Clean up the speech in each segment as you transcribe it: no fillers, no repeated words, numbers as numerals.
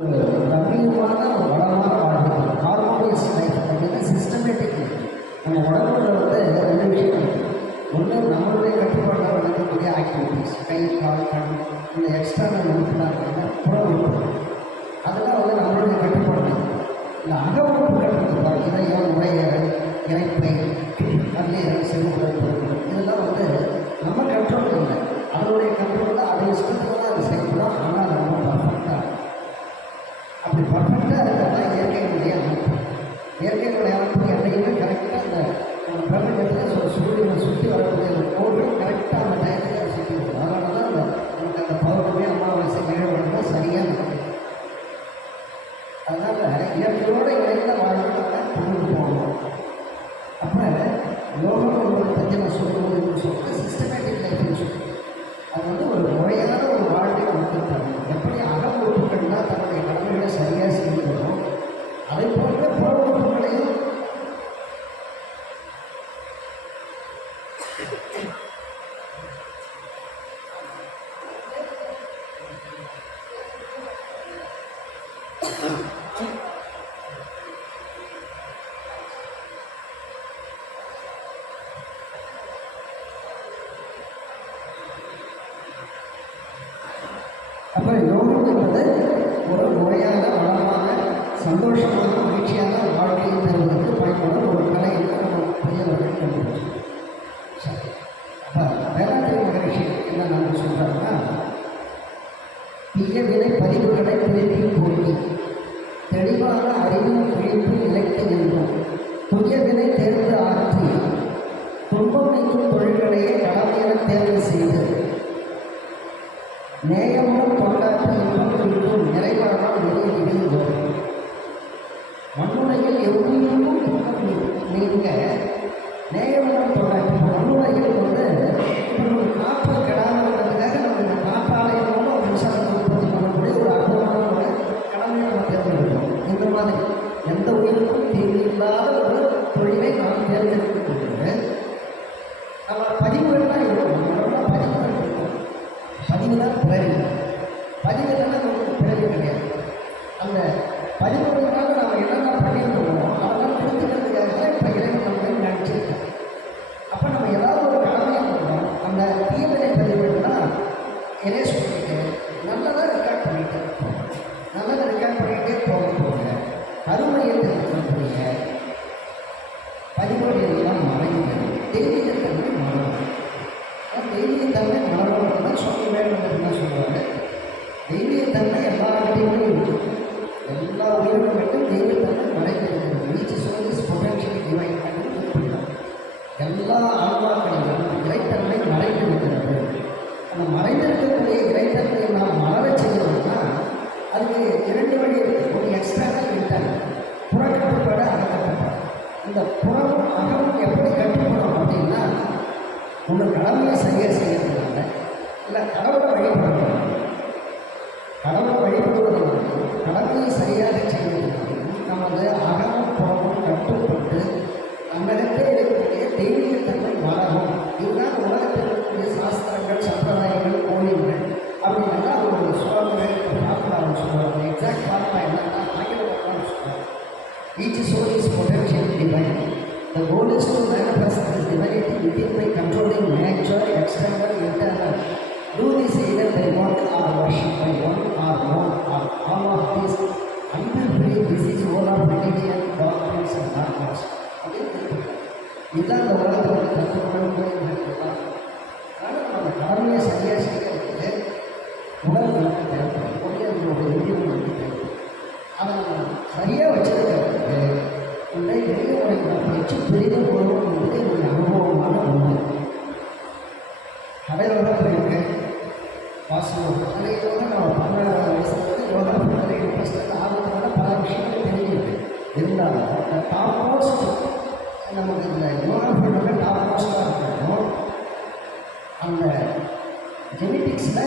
ரம்மியமான வளமான வாழ்க்கை ஹார்மோனியஸ் லைஃப் அப்படின்னா சிஸ்டமேட்டிக். நம்ம உடம்புல ரெண்டு விஷயம் இருக்குது. ஒன்று நம்மளுடைய கட்டுப்பாட்டில் நடக்கக்கூடிய ஆக்டிவிட்டீஸ், கை கால் கண், இந்த எக்ஸ்டர்னல் உறுப்புலாம் இருக்காங்க புற உறுப்புகள், அதெல்லாம் நம்மளுடைய கட்டுப்பாடு. இந்த அக உறுப்புகள் இருக்குப்பா, இதயம், நுரையீரல், இறைப்பை, கல்லீரல், செல்லுக்குழல், இதெல்லாம் நம்ம கண்ட்ரோல் இல்லை. அதனுடைய கண்ட்ரோலில் அதை இஷ்டத்தில் தான் அது செய்யலாம். ஆனால் நம்ம பர்ஃபெக்டாக அப்படி பர்ஃபெக்டாக இருக்கிறதா இயற்கையினுடைய அமைப்பு. இயற்கையினுடைய அமைப்பு என்னைக்குமே கரெக்டாக அந்த பிரபஞ்சத்தில் சூரியனை சுற்றி வரக்கூடிய ஒரு கோவில் கரெக்டாக அந்த டயத்துக்கு அதை சுற்றி வரும். அதனால தான் நமக்கு அந்த பௌர்ணமி, அமாவாசை, நிகழ்வுகள் சரியாக இருக்குது. அதனால் இயற்கையோடு இணைந்த வாழ்க்கை கொண்டு போகணும். அப்போ யோகம் பற்றி நான் சொல்லும்போது சொல்லிட்டு சிஸ்டமேட்டிக் லைஃப்னு சொல்லி அது ஒரு முறையான ஒரு வாழ்க்கையை வந்துருக்காங்க. எப்படி அக உறுப்புகள்லாம் தன்னுடைய கடமைகளை சரியாக செய்யணும், அதை போன்ற புற உறுப்புகளையும் அப்புறம் யோகம் என்பது ஒரு முறையான வளமான சந்தோஷமான மகிழ்ச்சியான வாழ்க்கையை தருவதற்கு பயன்படும் ஒரு கலை என்று நம்ம பெரியவர்கள் கண்டுபிடிச்சோம். சரி, அப்போ வேளாண்மை மகரிஷி என்ன நாங்கள் சொல்கிறாங்கன்னா, தீய வினை பதிவுகளை பிரித்து போக்கி தெளிவான அறிவின் விழிப்பு இலக்கை என்றும் துய வினை தேர்ந்து ஆற்றி துன்பம் நீக்கும் தொழில்களையே கடமையென தேர்வு செய்து நேயமுடன் கொண்டாட்டு இன்பம் குறித்தும் நிறைவானால் வெளியே இடையும் மண்ணுலையில் எவ்வுயிருக்கும் துன்பம் நீங்க நேயமுடன் கொண்டாட்டு. மண்ணுலையில் ஒரு காற்று கெடாமன்றதுக்காக நம்ம இந்த காற்றாலையும் ஒரு மின்சாரத்தை உற்பத்தி பண்ணக்கூடிய ஒரு அற்புதமான ஒரு கடமையை நம்ம தேர்ந்தெடுக்கிறோம். இந்த மாதிரி எந்த உயிருக்கும் தீர்வு இல்லாத ஒரு தொழிலை நாம் தேர்ந்தெடுக்கக்கூடிய நம்ம பதிவுகள்லாம் இருக்கும். நம்மளோட பதிவுகள் இருக்கும். பதிவு தான் பிறவி. பதிவு தானே நமக்கு பிறவி கிடையாது. அந்த பதிவுகளாக நாம் என்னென்ன பண்ணியிருக்கோமோ அதெல்லாம் திருத்திக்கிறதுக்காக இப்போ இறைவன் நம்ம நினச்சிருக்கோம். அப்போ நம்ம ஏதாவது ஒரு கடமையை பண்ணுறோம், அந்த தீவினை பதிவுகள்லாம் எரேஸ் பண்ணிட்டு நல்லதாக ரெக்கார்ட் பண்ணிட்டு நல்லதை ரெக்கார்ட் பண்ணிகிட்டே போக அருமையை தெரிவிக்கக்கூடிய பதிவுகள் எல்லாம் மறைந்து தெய்வீகத்தன்மை மறக்கும். தெய்வீகத்தன்மை மறக்கணும்னு தான் சொல்ல வேண்டும் என்ன சொல்லுவாங்க. தெய்வீகத்தன்மை எல்லாருக்கிட்டையுமே இருக்குது. எல்லா உயிரினம் மட்டும் தெய்வத்தன்மை மறைந்திருக்கிறது. Each soul is potentially divine அப்படின்னு குறிப்பிடலாம். எல்லா ஆன்மாக்களிலும் இறைத்தன்மை மறைந்திருக்கிறது. அந்த மறைந்திருக்கக்கூடிய இறைத்தன்மையை நாம் மலரச் செய்யணும்னா அதுக்கு இரண்டு வழி இருக்குது. ஒரு எக்ஸ்டர்னல் இன்டர்னல், புறக்கட்டுப்பாடு, அகக்கட்டுப்பாடு. இந்த புறமும் அகமும் எப்படி கட்டுப்படும் அப்படின்னா, ஒன்று கடமையை சரியாக செய்யறதுனால, இல்லை கடவுளை வழிபடுறது. கடவுளை வழிபடுவதனால கடமையை சரியாக செய்வதனால நமது அகமும் புறமும் கட்டுப்பட்டு நம்மிடத்தில் இருக்கக்கூடிய தெய்வீகத்தன்மை வளரும். இதுதான் உலகத்தில் இருக்கக்கூடிய சாஸ்திரங்கள், சம்பிரதாயங்கள், கோயில்கள் அப்படின்னா ஒரு சுவாமிகள் பார்க்கலாம் சொல்லுவாங்க. எக்ஸாக்ட் பார்க்கலாம் என்னன்னா ஆங்கிலம் சொல்லுவாங்க. Each soul is potential divine. The goal is to manifest this divinity within by controlling nature, external, internal. Do this either by word or worship, by one or more or all of these. Until free, this is all of religion, doctrines and dogmas. இதுதான் இந்த உலகத்தோட தத்துவங்கள் கோயில்கள். ஆனால் நம்ம கடமையை சரியாக செய்யறதுக்கு உடல் நமக்கு தேவைப்படும். உடலுடைய உயிர் நமக்கு தேவைப்படும். அதை நம்ம சரியாக வச்சிருக்கிறதுக்கு இந்த எளிய முறைகளை வச்சு பெரிதும் போகணும் என்பது என்னுடைய அனுபவமான உண்மை. கடையில் தான் போயிருக்கேன். வாசகம் கலையோடு நம்ம 12 வயசுலேருந்து யோகா பண்ணுறது இன்ட்ரெஸ்ட் ஆர்வத்தோட பல விஷயங்கள் தெரிஞ்சிருக்கு. இருந்தாலும் இந்த டாப் மோஸ்ட் நமக்கு இந்த யோகா பண்ணுறது டாப் மோஸ்ட்டாக இருக்கணும். அந்த ஜெனட்டிக்ஸில்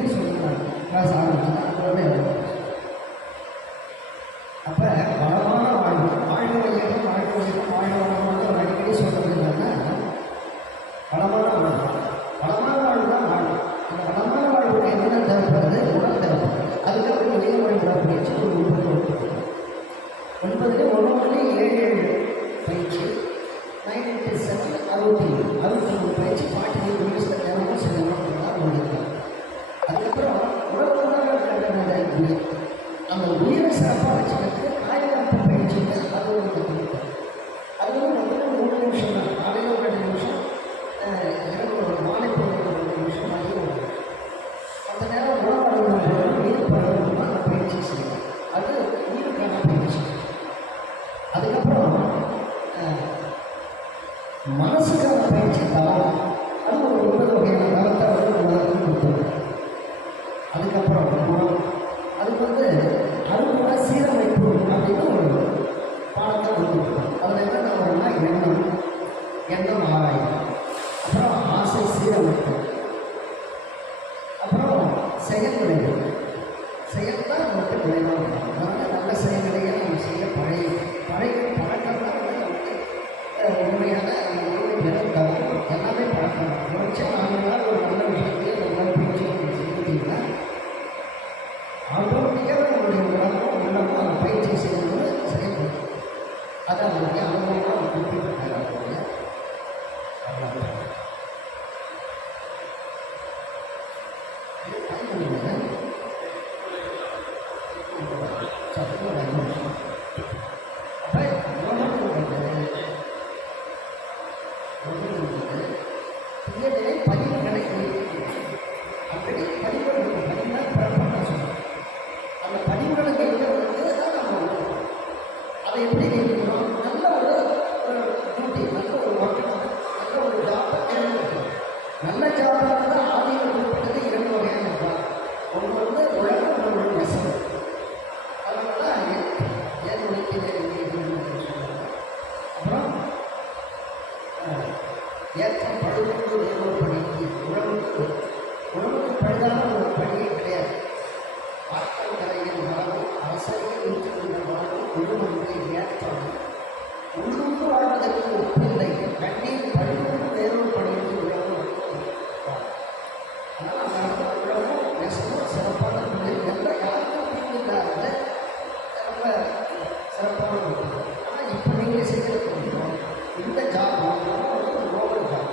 திருப்பி சொல்லுறாங்க கிளாஸ் ஆரம்பிச்சுன்னா அப்புறமே அப்போ வளமான வாழ்வு வாழ்வு வையகம் வாழ்வு வையகம் வாழ்வு வளமான ஒரு அடிக்கடி சொல்கிறது என்னன்னா வளமான வாழ்வு வளமான வாழ்வு தான் வாழ்வு. அந்த வளமான வாழ்வுக்கு என்னென்ன தேவைப்படுது? உணவு தேவைப்படுது. அதுக்கப்புறம் இதே முறை உடற்பயிற்சி ஒரு 9 1 7 பயிற்சி 9 into 7 63 பயிற்சி 40 நிமிஷத்தில் தினமும் சில நிமிடங்கள் முடிக்கலாம். அதுக்கப்புறம் உணவு அந்த உயிரை சிறப்பாக வச்சுக்கிட்டு காயகல்ப பயிற்சிங்க அது ஒரு கற்றுக்கிட்டோம். அது வந்து 3 நிமிஷம் தான். காலையில் ஒரு 2 நிமிஷம், இரவு ஒரு மாலை பொழுது ஒரு 2 நிமிஷம் மதியம் வரும். அந்த நேரம் உணவு நீர் பழகணும்னா அந்த பயிற்சி செய்யணும். அது உயிருக்கான பயிற்சி. அதுக்கப்புறம் மனசுக்கான பயிற்சி தவம். அது ஒரு 9 வகையான தவத்தை வந்து உலகத்துக்கு கொடுத்துருது. அதுக்கப்புறம் அதுக்கு வந்து அறுபோட சீரமைப்பு அப்படின்னு ஒரு பாடத்தை கொடுத்துருக்கோம். அதில் என்ன வரும்னா எண்ணம் ஆராயும், அப்புறம் ஆசை சீரமைப்பு, அப்புறம் செயல் விளைவு. செயல் தான் நமக்கு விளைவாக இருக்கும். அதனால் நல்ல செயல்களையே நம்ம செய்ய பழக்கம் தான் வந்து நமக்கு உண்மையான தவறு எல்லாமே பழக்கம். குறைச்ச 4 நாள் ஒரு நல்ல விஷயத்தையே ஒரு நல்ல பயிற்சியை நம்ம செஞ்சுக்கிட்டீங்கன்னா ஆட்டோமேட்டிக்காக நம்மளுடைய உள்ளமும் அந்த பயிற்சி செய்யும்போது செயல்படும். அதை அவருடைய அனுபவமாக அவர் குறிப்பிட்டார். அவருடைய பதிவுகளை அப்படி பதிவுகள் பதிவுனா பிறப்பாக சொல்லுவோம். அந்த பதிவுகளை கேட்கறது தான் நம்ம அதை எப்படி கேட்கணும்? நல்ல ஒரு டியூட்டி, நல்ல ஒரு ஒர்க், நல்ல ஒரு ஜாபாக தேர்ந்தெடுக்கணும். நல்ல ஜாபாக இருந்தால் ஆதியில் குறிப்பிட்டது 2 வகையான ஜாப். ஒன்று வந்து உழவு, ஒன்று நெசவு. அதனால தான் ஏன் அப்புறம் ஏற்றம் பழுவுக்கு வேறொரு பணிக்கு உழவுக்கு பழுதான ஒரு பணியே கிடையாது. ஆட்கள் கலையின் வாழ்வு அரசையில் இருக்கின்ற வாழ்வு உழுவனுக்கு ஏற்றம் உள்ளுக்கு வாழ்வதற்கு ஒப்பில்லை. கண்ணீர் பழுவுக்கு வேறொரு பணிக்கு உழவு. அதனால் அந்த இடத்துல உழவும் நெசவும் சிறப்பான தொழில். எந்த யாருக்கும் தீர்ந்தாங்க ரொம்ப சிறப்பான தொழில். ஆனால் இப்போ நீங்கள் செய்கிறது இந்த ஜாப் ஒரு ரோபல் ஜாப்,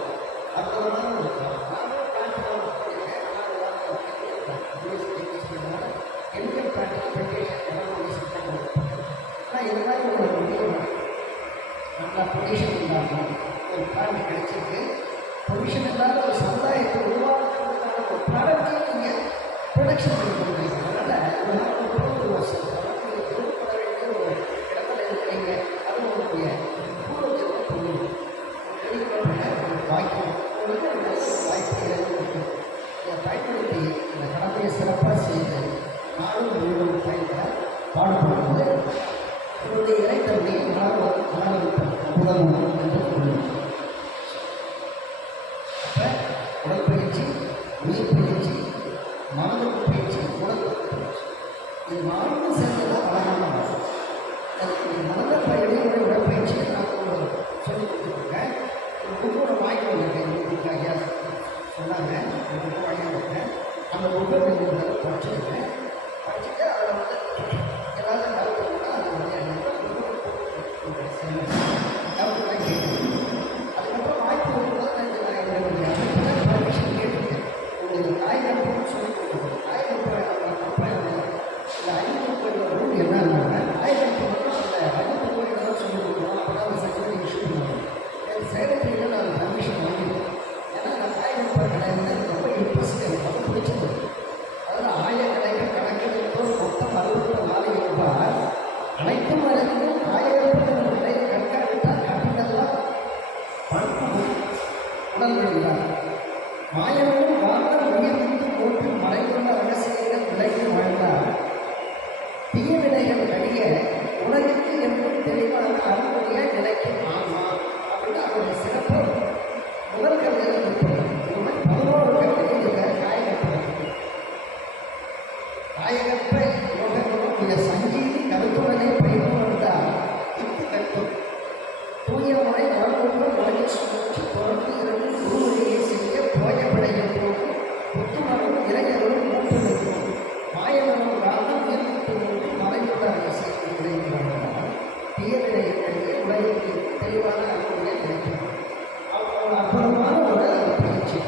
அற்புதமான ஒரு ஜாப். கெமிக்கல் ப்ராக்டிகேஷன் ஆனால் இது மாதிரி ஒரு முடிவு நல்லா பொல்யூஷன் இல்லாமல் ஒரு ப்ராடக்ட் கிடைச்சிருக்கு. பொல்யூஷன் இல்லாத ஒரு சமுதாயத்தை உருவாக்குறதுக்கான ஒரு ப்ராடக்டையும் நீங்கள் ப்ரொடக்ஷன் பண்ணி கொடுக்குறீங்க. அதனால் ஒரு வருஷம் பொருட்பட வேண்டிய ஒரு இடத்துல இருக்கிறீங்க. அது உங்களுடைய பூர்வஜத்தை பொருள் வெளிப்பட ஒரு வாய்ப்பு உங்களுக்கு ஒரு நல்ல ஒரு வாய்ப்புகளை கொடுக்கும். இதை பயன்படுத்தி இந்த கடமையை சிறப்பாக செய்து நாடும் முழுவதும் பயன்பட பாடுபடுவது உங்களுடைய இறைத்தன்மையை மனவருத்தம் உதவும் என்று கூறுவோம். அப்போ உடற்பயிற்சி, உயிர் பயிற்சி, மனதுக்கு பயிற்சி, உடலுக்கு பயிற்சி, இது 4 சேர்ந்ததான் அழகான வாழ்வு. அதுக்கு மனத பயிற்சியோட உடற்பயிற்சியை நான் சொல்லிக் கொடுத்துருக்கேன். ஒரு புக்கோட வாங்கி வந்திருக்கேன். புக்கு ஐயா சொன்னாங்க, ஒரு புக்கு வாங்கி வந்திருக்கேன். அந்த புக்கை படிச்சுருக்கேன். படிச்சுட்டு அதில் வந்து ஏதாவது டவுட் இருந்தால் அது வந்து டவுட்லாம் கேட்டுருக்கேன். அதுக்கப்புறம் வாய்ப்பு வரும்போது நான் பர்மிஷன் கேட்டுருக்கேன். உங்களுக்கு காய்கறின்னு சொல்லி கொடுக்கணும். காய்கறி அப்போ இந்த 5 ரூல் என்னன்னா காய்கறி மட்டும் அந்த 5 கோயில்தான் சொல்லி கொடுக்கணும். அப்போ தான் அந்த சர்டிஃபிகேட் இஷ்யூ பண்ணுவாங்க. எனக்கு செக்ரட்டரியில் நான் பர்மிஷன் வாங்கிடுவேன். ஏன்னா நான் காய்கறி கடையில் எனக்கு ரொம்ப இன்ட்ரெஸ்ட், எனக்கு ரொம்ப பிடிச்சது. அதாவது 1000 கடைகள் கணக்கெடுப்போம் மொத்தம் 64 ரூபாய். அனைத்தும் வரைக்கும் காய்கறிகள் விலை கண்காணித்தால் கட்டினதெல்லாம் பணம் உடல்கள் மாயமும் வாழ்ந்த உயிர் விட்டு போட்டு மறைந்துள்ள ரகசியங்கள் விலகி வாழ்ந்தால் தீய வினைகள் கடிய உலகிற்கு என்றும் தெளிவான அருளுடைய நிலைக்கும் ஆமா அப்படின்னு அவருடைய சிறப்பு முதல் கவிதையில் இருப்பது. 11 கவிதைகள் இதில் காய்கறி காயகற்ப யோகங்களுடைய சங்கீதி கருத்துடனே பயிர்ந்து வந்தால் இத்து கட்டும் தூய முறை வாழ்வுக்கு உலகை சுழற்சி தொடர்ந்து இருந்து குருவழியை செய்ய போயப்படையும் போது புத்துணர்வும் இளைஞரும் மூட்டு நிற்கும் மாயவரும் காலம் ஏற்பட்டு மறைவுள்ள அரசை கிடைக்கிறார்கள் தீயவினையிலேயே உலகிற்கு தெளிவான அறிவுரை கிடைக்கும். அவங்க அற்புதமான ஒரு பயிற்சி.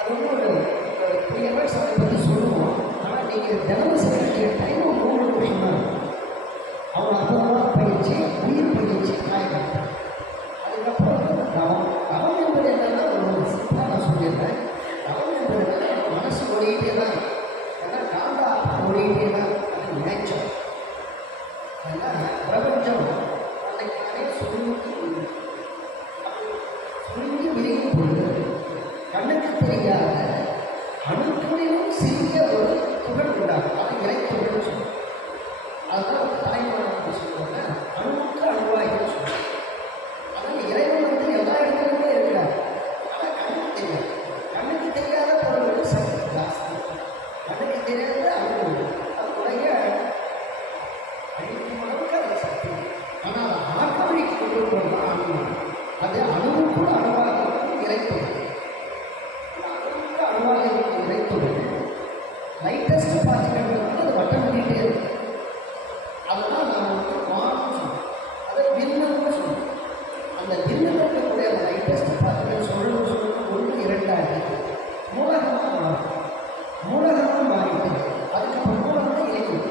அது வந்து ஒரு 3 hours அதை பற்றி சொல்லுவோம். ஆனால் நீங்கள் தினமும் செய்ய வேண்டிய டைம் 3 நிமிஷம் தான். அவங்க அற்புதமான பயிற்சி, உயிர் பயிற்சி காயகம். அதுக்கப்புறம் வந்து தவம். தவம் என்பது என்னன்னா ஒரு சிம்பிளாக நான் சொல்லிடுறேன். தவம் என்பது என்னன்னா மனசு ஓடிக்கிட்டே தான். ஏன்னா காந்தா ஓடிக்கிட்டே தான். அது நேச்சர். அதனால் பிரபஞ்சம் அன்னைக்கு சுருங்கி விரியும் பொழுது கண்ணுக்கு தெரியாத அணுக்களிலும் சிறிய ஒரு துகள் உண்டாகும். அது இறைத்துகள் சொல்லுவோம். அதுதான் தாய்மானவர்கள் சொல்லுவாங்க, அணுவுக்கு அணுவாய்கள் சொல்லுவாங்க. அதனால் இறைவன் வந்து எல்லா இடத்துலையுமே இருக்கிறார். ஆனால் கண்ணுக்கு தெரியாது. கண்ணுக்கு தெரியாத பொருள்கள் சக்தி ஜாஸ்தி. கண்ணுக்கு தெரியாத அணுகுகள் அது உடைய அழிக்கும் அளவுக்கு அது சக்தி. ஆனால் ஆக்க வழிக்கு கொண்டு போகலாம் அணுவான். அது அணுவுக்கு அணுவாக இறைத்துகள். அணுவுக்கு அணுவாக இருக்கும் இறைத்துகள் லைட்டஸ்ட் பார்ட்டிகள் வந்து அது வட்டம் பண்ணிகிட்டே இருக்கும். அதெல்லாம் நாம் வந்து மாறும் சொல்லுவோம். அதை விண்ணுன்னு சொல்லுவோம். அந்த விண்ணில் இருக்கக்கூடிய அந்த லைட்டஸ்ட் பார்ட்டிகள் சொல்லணும் 1, 2 ஆகி மூலகமாக மாறும். மூலகமாக மாறிட்டு அதுக்கப்புறம் மூலகத்தை இணைக்கும்.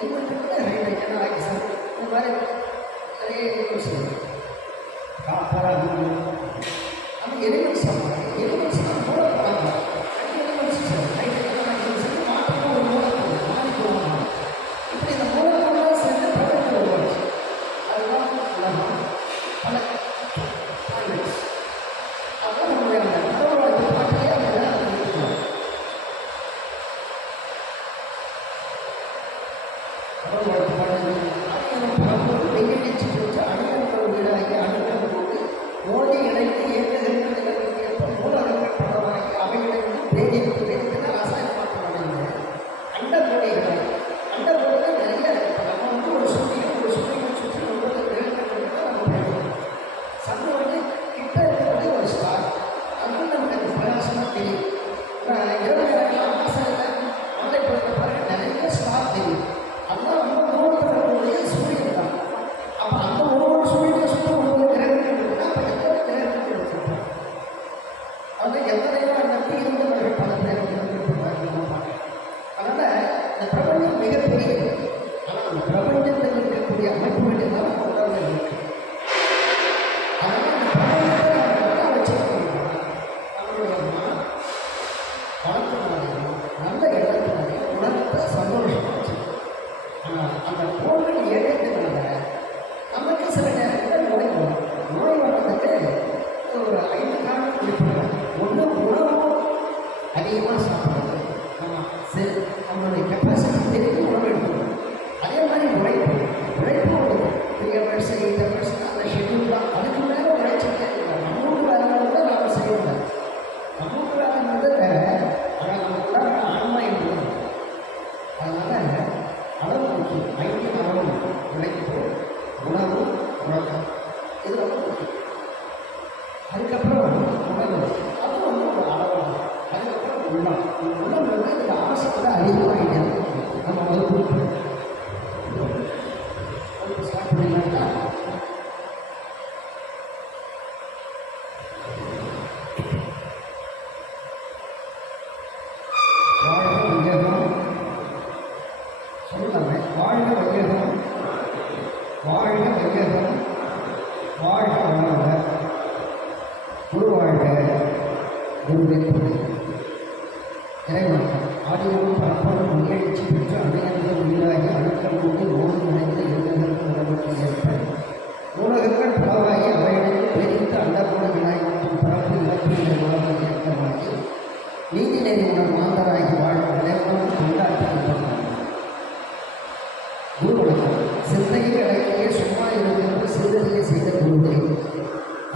எங்களுக்கு ஹைட்ரஜன், ஆக்சிஜன் இந்த மாதிரி நிறைய எலிமெண்ட்ஸ் இருக்குது. காப்பர் அந்த எலிமெண்ட்ஸ் எலிமெண்ட்ஸ் மூலப்படாங்க. எலிமெண்ட்ஸ் ஹைட்ரஜன், ஆக்சிஜன் மாற்றமாக ஒரு மூலப்பொருள் மாறி போவாங்க. இப்படி இந்த மூலப்பொருளாக சேர்ந்து பிரபஞ்சம் உருவாச்சு. அதுதான் உலகம். பல பிளானட்ஸ். அதுதான் நம்மளுடைய அந்த கடவுளோட பாட்டிலே அப்படிதான் இருக்கும். கடவுளோட பாட்டு பரப்போடு வெங்கடிச்சு வச்சு அணுக்கள் வீடாகி அணுக்கள் போட்டு மோதி இணைத்து இயக்குகின்ற நிலைமைக்கேற்ப மூலகங்கள் படமாகி அவைகளிலிருந்து வேதிக்கு வேதிக்கு ரசாயன மாற்றம் அடைந்தது. அண்டகோடிகள் அண்டகோடிகள் நிறைய இருக்குது. நம்ம வந்து ஒரு சூரியனை சுற்றி 9 கிரகங்கள் தான் நம்ம பேசுவோம். சன் வந்து கிட்ட இருக்கிறது ஒரு ஸ்டார். அது நமக்கு பிரகாசமாக தெரியும். இரவு நேரங்கள் ஆகாசத்தில் மழை பொறுத்த பிறகு நிறைய ஸ்டார் தெரியும். அதுதான் ரொம்ப தூரத்தில் இருக்கக்கூடிய சூரியன் தான். அப்போ அந்த ஒவ்வொரு சூரியனை சுற்றி 9 கிரகங்கள் இருக்குன்னா அப்போ எத்தனை கிரகங்கள் வச்சுருப்போம்? அது எத்தனையோ நம்பி இருந்தவர்கள் பல பேர் இருந்திருப்பாங்க. அதனால் இந்த பிரபஞ்சம் மிகப்பெரியது. ஆனால் அந்த பிரபஞ்சத்தில் இருக்கக்கூடிய அமைப்புகள் எல்லாம் நம்ம உடலில் இருக்கு. அதனால் இந்த பிரபஞ்சத்தை நம்ம நல்லா வச்சுருக்கோம். நம்மளுடைய பணத்தினாலையும் நல்ல இடத்தினாலையும் உலகத்தை சந்தோஷமாக வச்சுருக்கோம். ஆனால் அந்த கோள்கள் இயக்கத்தினால நமக்கு சில நேரத்தில் நோய் வரும். நோய் வர்றதுக்கு ஒரு 5 காரணம் குறிப்பிடுறாங்க. ஒன்று, உணவு அதிகமாக சாப்பிடுறது. சரி, நம்மளுடைய கெப்பாசிட்டி தெரிஞ்சு உணவு எடுக்கணும். அதே மாதிரி உழைப்பு ஒரு 3 hours 8 hours அந்த ஷெட்யூல் தான். அதுக்கு மேலே உழைச்சிட்டே இருக்கலாம். நம்மளுக்கு வேலை தான் நாம் செய்யணும். நம்மளுக்கு வேலைங்கிறது வேற. ஆனால் நமக்கு ஆன்மா என்பது. அதனால் அளவு முக்கியம். 5 அளவு உழைப்பு, உணவு, உறக்கம் இது ரொம்ப முக்கியம். அதுக்கப்புறம் உணவு அது வந்து ஒரு அளவு. அதுக்கப்புறம் உள்ளம். உள்ளம் வந்து இந்த ஆசையோட அதிகமாகிட்டே இருக்கும். நம்ம வகுப்பு ஸ்டார்ட் பண்ணிடலாங்களா? வாழ்க வையகம். சொல்லலாமே. வாழ்க வையகம், வாழ்க வையகம், வாழ்க வளமுடன். குரு வாழ்க, குருவின் துணை. இறைவணக்கம். ஆதியோடும் பரப்போடும் முயற்சி பெற்று அணையந்த உயிராகி அணுக்கள் கூட்டி ஓடு நினைந்த எழுதுகளுக்கு உறவுக்கு ஏற்ப ஊடகங்கள் பலவாகி அவையிடையே பிரித்து அண்டகோடு வினாய் மற்றும் பரப்பு இலக்கிய உலகம் இயக்கமாகி நீதி நெறிமுடன் மாந்தராகி வாழ விளையாடும் கொண்டாட்டப்படுகிறார். குரு வணக்கம். சிந்தையை அடக்கிய சும்மா இருக்கிறது சிறுதலையை செய்த குருவை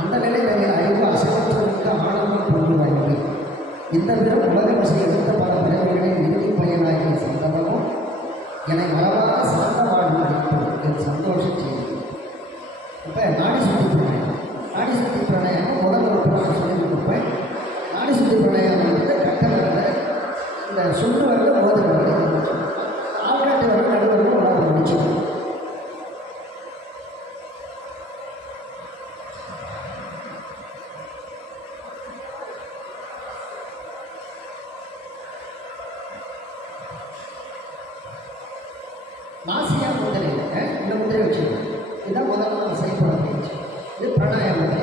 அந்த நிலை வகையில் அறிவு அசைவற்ற ஆனந்தம் கொண்டு வாங்கி இந்த விதம் உலக வசதி எடுத்த பல பிறவைகளை இறுதி பயனாக அந்த சுண்டு வரல மோதிர வரல ஆள்காட்டு வரல நடுவர்கள் உணர முடிச்சு. நாசியா முதிரை இந்த முதிரை வச்சுக்கணும். இதுதான் முதல்ல நம்ம செய்யப்பட பயிற்சி. இது பிராணாயாமத்தை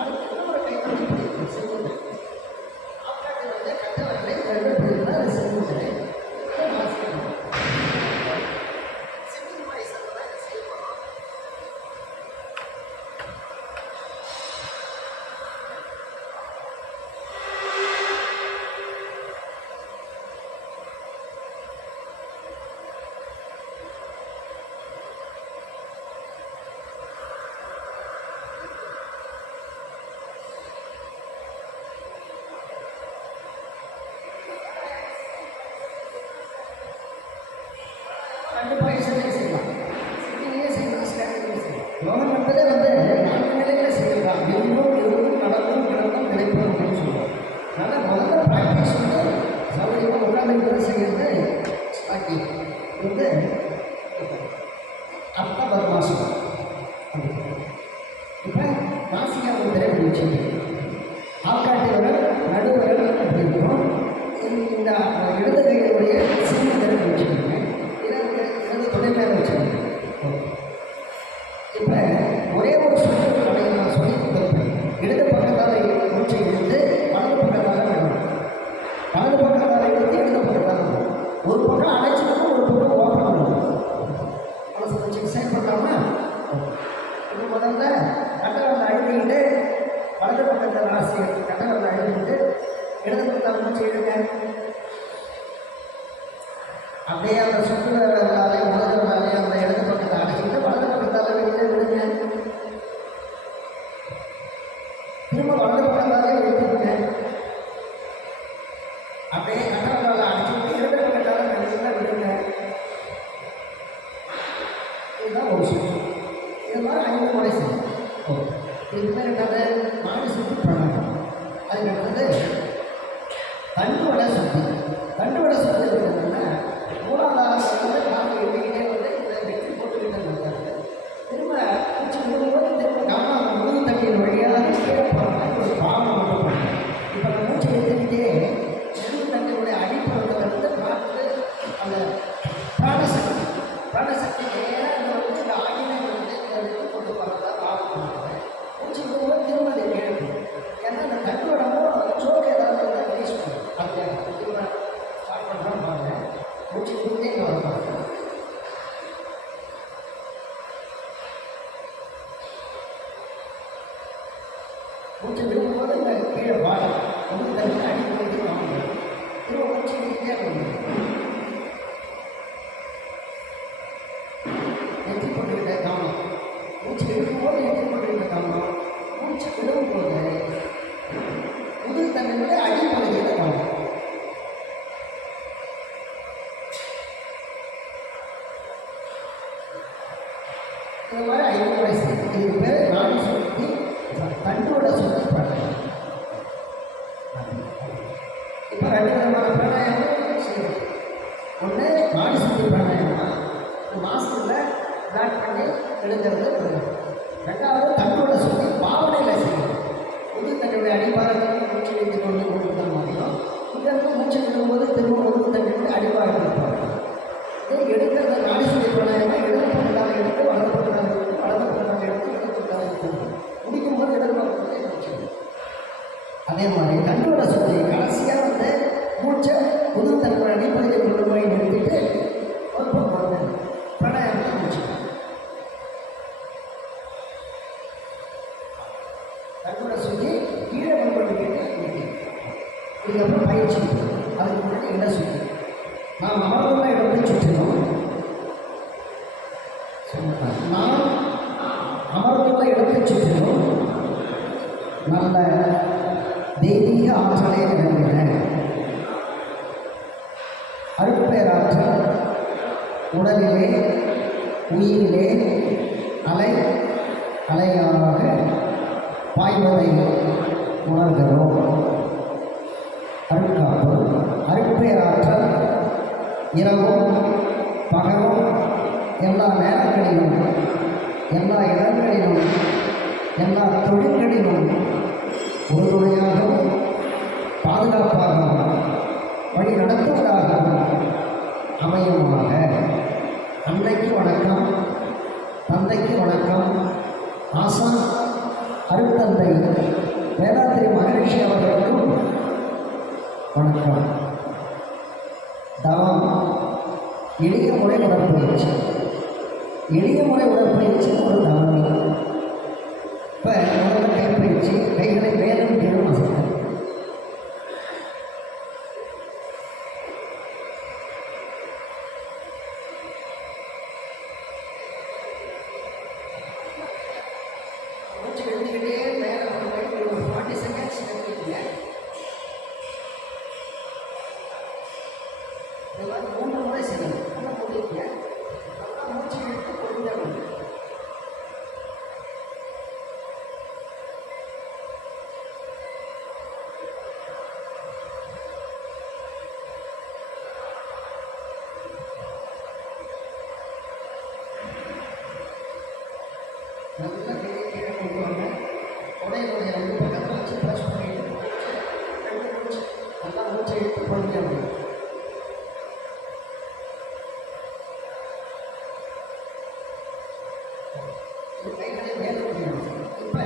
அடுத்து இன்னொரு கைப்பற்றி பிடிக்கும் செய்வது ஆப்காட்டு வந்து கட்ட வரலை ரெண்டு பிடிக்குன்னா அது செய்முறை நாசியா சிங்கிள் வயசில் தான் இதை செய்யப்படும். ரெண்டு பயிற்சியிலே செய்யலாம். சிட்டிலேயே செய்யலாம், ஸ்டாண்டிங்லேயே செய்யலாம். யோகம் என்பதே வந்து 4 நிலைகளில் செய்யலாம். இருந்தும் இருந்தும் நடந்தும் கிடந்தும் நிலைப்போம் அப்படின்னு சொல்லுவோம். அதனால் முதல்ல ப்ராக்டிஸ் வந்து சௌகரியமாக உட்காந்து செய்கிறது ஸ்டார்டிங் வந்து அர்த்த பத்மாசனம். இப்போ நாசிகா முதிரை பயிற்சி ஆள்காட்டி விரல் நடுவிரல் அப்படி இருக்கும். இந்த இடது கையுடைய சிறுமுதிரை வச்சுக்கோங்க. இடது துணை மேலே வச்சுக்கோங்க. இப்போ ஒரே ஒரு சுற்று அடையை நான் சொல்லி கொடுப்பேன். இடது பக்கத்தால் மூச்சை இழுத்து வலது பக்கத்தால் விடணும். வலது பக்கத்தால் இழுத்து இடது பக்கத்தால் விடணும். ஒரு பக்கம் அடைச்சிக்கணும், ஒரு பக்கம் ஓப்பன் பண்ணணும். மனசு வச்சு செயல்பட்டாமா இப்போ முதல்ல கட்டவரில் அழுதிக்கிட்டு வலது பக்கத்தில் ராசி கட்டவரில் அழுதிக்கிட்டு இடது பக்கத்தால் மூச்சை இழுங்க. அப்படியே அந்த சுற்றுலாலே முதல்வராலே அந்த இடது பக்கத்தை அடைச்சிக்கிட்டு வலது பக்கத்தால் வெளியே விடுங்க. திரும்ப வலது பக்கத்தாலே விட்டுருங்க. அப்படியே கட்டவரால் அடைச்சிக்கிட்டு இடது பக்கத்தால் வெளியில் விடுங்க. இதுதான் ஒரு சுற்று. இதெல்லாம் 5 முறை செய்யும். இதுமாதிரி என்னது மாடி சுற்றி பண்ணணும். அதுக்கு அடுத்தது தண்டுவடை சுற்றி. தண்டுவடை சுற்றி என்னன்னா மூலாதாரத்தில் வந்து காற்று எண்ணிக்கிட்டே வந்து இந்த வெற்றி போட்டுக்கிட்டே இருக்காங்க. திரும்ப மூச்சு விடும்போது திரும்ப கவனம் அந்த முழு தண்ணியின் வழியாக கீழே போகிறாங்க. ஒரு பாவம் மட்டும் பண்ணணும். இப்போ அந்த மூச்சு எடுத்துக்கிட்டே முழு தண்ணியுடைய அடிப்புறத்துலேருந்து காற்று அந்த பிராணசக்தி நேராக வந்து இந்த ஆகினை வந்து இந்த வெற்றி கொண்டு போகிறதா பாவம் பண்ணுறாங்க. மூச்சு விடும்போது திரும்ப அதை கேட்கும். ஏன்னா அந்த தண்டுவடமும் சோறு ஏதாவது இருந்தால் ரிலீஸ் பண்ணும். அதுக்காக திரும்ப ஸ்டார்ட் பண்ணுறோம் பாருங்க. மூச்சு விடுதே வரப்பாங்க. மூச்சு விடும்போது இந்த கீழே பாடம் வந்து தண்ணி அடிப்படைக்கு வாங்க. திரும்ப மூச்சு விட்டுட்டே வரணும். நெற்றி போட்டுக்கிட்ட கவனம். மூச்சு எடுக்கும்போது நெற்றி போட்டுக்கிட்ட கவனம். மூச்சு விடும்போது முதல் தண்ணியோட அடிப்படையில் கவனம். இந்த மாதிரி 5 முறை செய்யும். இதுக்கு பேர் நாடி சுற்றி தண்டோட சுற்றி பண்ணலாம். இப்போ 2 விதமான பிராணாயாமம் செய்யணும். ஒன்று நாடி சுற்றி பிராணாயாமம் மாசத்தில் பிளாட் பண்ணி எழுதுறது பண்ணணும். 2வது தண்டோட சுற்றி பாவனையில் செய்யணும். புது தண்ணியுடைய அடிபாரத்தில் மூச்சு வைத்து கொண்டு கொடுத்தல் மாதிரியும் இங்கிருந்து மூச்சு விடும்போது திரும்ப புது தண்ணியுடைய அடிபாரத்தில் போகணும். இது எடுக்கிறத நாடி சுற்றி பிராணாயாமம் இடது பக்கத்தால் எடுத்து வலது பக்கத்தால் எடுத்து வலது பக்கத்தால் எடுத்து இடது பக்கத்தால் எடுத்து முடிக்கும்போது இடது பக்கத்தை மூச்சு. அதே மாதிரி தண்டோட சுற்றி கடைசியாக வந்து மூச்சை புது தன்னுடைய அடிப்படையில் கொண்டு போய் நிறுத்திட்டு ஒரு பக்கம் பிராணாயாமத்தை மூச்சு. தண்டோட சுற்றி கீழே கொண்டு பண்ணிக்கிட்டு இதுக்கப்புறம் பயிற்சி. அதுக்கு முன்னாடி இட சுற்றி நாம் அமர்ந்துள்ள இடத்தை சுற்றினோம். நாம் அமர்ந்துள்ள இடத்தை சுற்றினோம். நல்ல தெய்வீக ஆற்றலை நிரம்பின அருட்பேராற்றல் உடலிலே உயிரிலே அலையாக பாய்வதை உணர்கிறோம். அருட்காப்பு இரவும் பகலும் எல்லா நேரங்களிலும் எல்லா இடங்களிலும் எல்லா தொழில்களிலும் உறுதுணையாகவும் பாதுகாப்பாகவும் வழி நடத்துவதாகவும் அமையுமாக. அன்னைக்கு வணக்கம், தந்தைக்கு வணக்கம், ஆசான் அருட்தந்தை வேதாத்திரி மகரிஷி அவர்களுக்கும் வணக்கம். தவம் எளிய முறை உடற்பயிற்சி. எளிய முறை உடற்பயிற்சி ஒரு தவம். இப்போ முதல்ல கைப்பயிற்சி, கைகளை மேலும் கீழும் அசைத்தல். மூச்சு எழுந்துக்கிட்டே மேலே ஒரு 40 செகண்ட்ஸ் எடுத்துக்கிங்க. இதெல்லாம் 3 முறை செய்யணும். நல்லா போட்டுக்கங்க. நல்லா மூச்சு எடுத்து பொறுமையாக வந்து நல்லா கையை கீழே கொண்டு வாங்க. உடையினுடைய 2 பக்கத்தில் வச்சு ப்ரெஸ் பண்ணிட்டு மூச்சு நல்லா மூச்சை எடுத்து பொறுமையாக வந்து கைகளை மேலே முடியும். இப்போ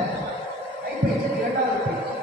கைப்பயிற்சி 2வது பயிற்சி.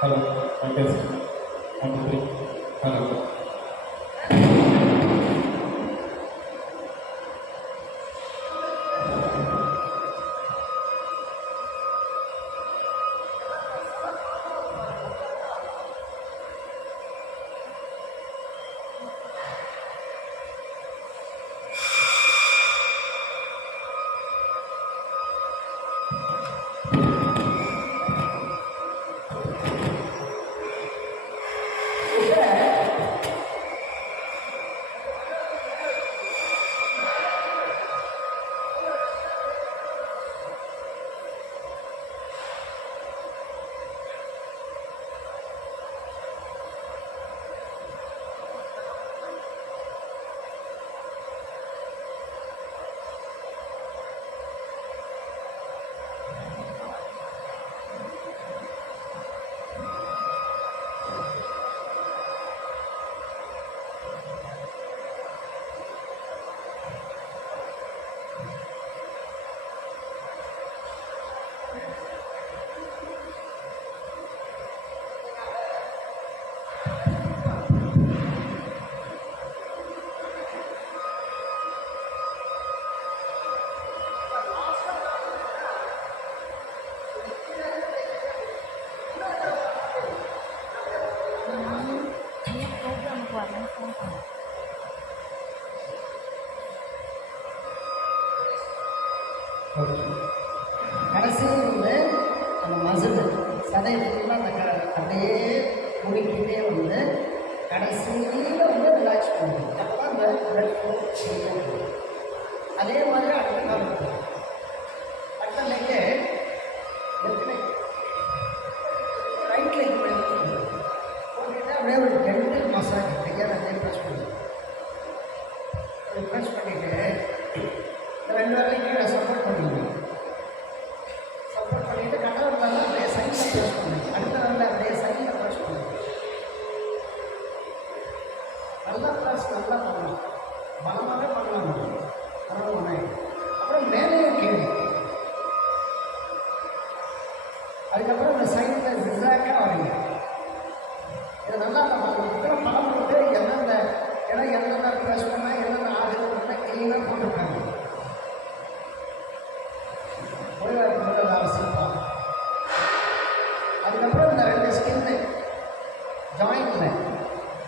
Hello, one test. 1, 2, 3. Hello. கடைசியில் வந்து அந்த மசில் சதை ஃபுல்லாக அந்த அப்படியே முடிக்கிட்டே வந்து கடைசியில் வந்து ரிலாக்ஸ் பண்ணுவோம். அப்போ தான் அந்த பிளட் ஃப்ளோ செய்யும். அதே மாதிரி அடுத்த கால் அடுத்த leg left leg right leg போட்டுட்டு அப்படியே ஒரு ஜென்டில் மசாஜ் கையால் அப்படியே ப்ரெஸ் பண்ணுவோம். ப்ரெஸ் பண்ணிவிட்டு 2 ரெண்டு வரலையும் கீழே சப்போர்ட் பண்ணிக்கணும். சப்போர்ட் பண்ணிட்டு கட்டவரில் அப்படியே சைடில் ப்ரெஸ் பண்ணுங்க. அடுத்த வரல அப்படியே சைடில் ப்ரெஸ் பண்ணுங்க. நல்லா ப்ரெஸ் நல்லா பண்ணலாம். பலமாகவே பண்ணலாம். அப்புறம் மேலேயும் கீழே. அதுக்கப்புறம் இந்த சைடில் ஜிக்ஸாக்காக வரீங்க. இதை நல்லா நம்ம புக்கில் படம் போட்டு எந்தெந்த இடம் எந்தெந்த ப்ரெஸ் பண்ணால் எந்தெந்த ஆகுதுன்னு க்ளீனாக போட்டுருக்காங்க. ஓய்வாக அவசியம். அதுக்கப்புறம் இந்த ரெண்டு ஸ்கின்னு ஜாயிண்டில்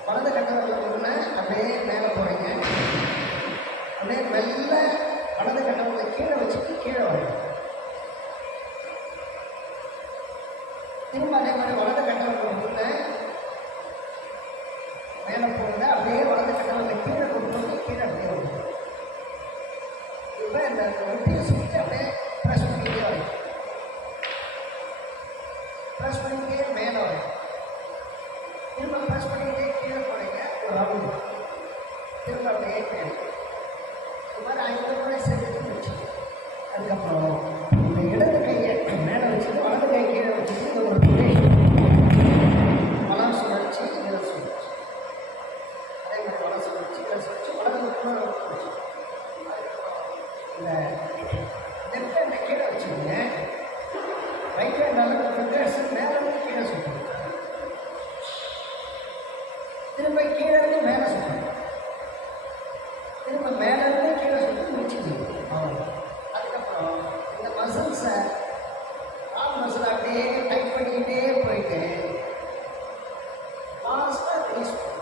வலது கட்டவரில் ஒன்று அப்படியே மேலே போகிறீங்க. அப்படியே மெல்ல வலது கட்டவரில் கீழே வச்சுட்டு கீழே வரீங்க. திரும்ப அதே மாதிரி வலது கட்டவரில் ஒன்று மேலே போகுங்க. அப்படியே வலது கட்டவரில் கீழே கொண்டு வந்து கீழே அப்படியே வருங்க. இப்போ இந்த ரொட்டியை சுற்றி அப்படியே ப்ரெஸ் பண்ணிக்கிட்டே வரீங்க. ப்ரெஸ் பண்ணிக்கிட்டே மேலே வரீங்க. திரும்ப ப்ரெஸ் பண்ணிக்கிட்டே கீழே போகிறீங்க. ஒரு ரவுண்டு திரும்ப அப்படியே மேலே. இது மாதிரி 5 முறை செஞ்சுட்டு முடிச்சு. அதுக்கப்புறம் இந்த இடது கையை மேலே வச்சுட்டு வலது கை கீழே வச்சுட்டு இது ஒரு வலம் சுழற்சி இதில் சுழற்சி. அதே மாதிரி வலம் சுழற்சி இதில் சுழற்சி வலது சுழற்சி. இந்த லெஃப்ட் ஹேண்டை கீழே வச்சுக்கோங்க. ரைட் ஹேண்டால் ஃபிங்கர்ஸ் மேலே கீழே சுற்றணும். திரும்ப கீழே இருந்து மேலே சுற்றணும். திரும்ப மேலே இருந்து கீழே சுற்றி முடிச்சுக்கணும். அவ்வளோ. அதுக்கப்புறம் இந்த மசில்ஸை கால் மசில் அப்படியே டைட் பண்ணிக்கிட்டே போயிட்டு ஃபாஸ்ட்டாக ரிலீஸ் பண்ணணும்.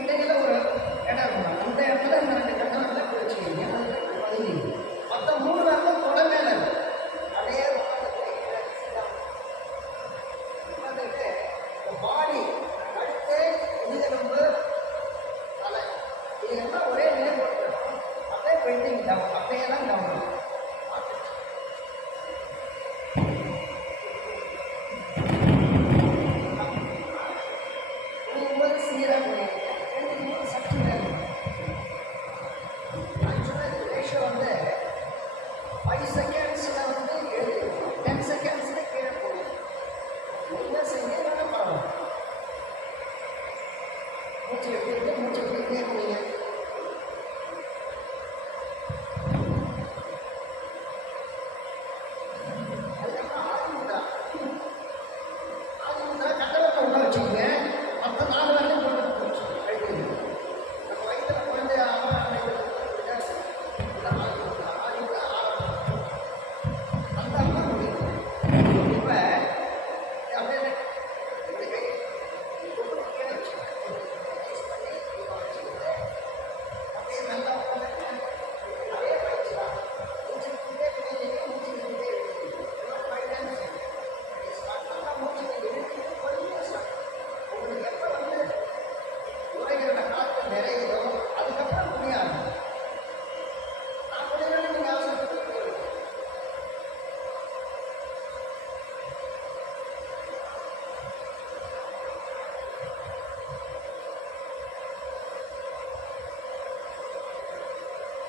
இடையில ஒரு இடம் இருக்கணும். அந்த இடத்துல இந்த 2 கட்டணங்களை பிடிச்சிக்கிங்க. மொத்த 3 வரலும் தொட மேலே அப்படியே உட்காந்துட்டு பாடி அடுத்து முதுகெலும்பு தலை இது எல்லாம் ஒரே நிலை போட்டுக்கணும். அப்படியே பெண்டிங் டவுன் அப்படியே தான் டவுன்.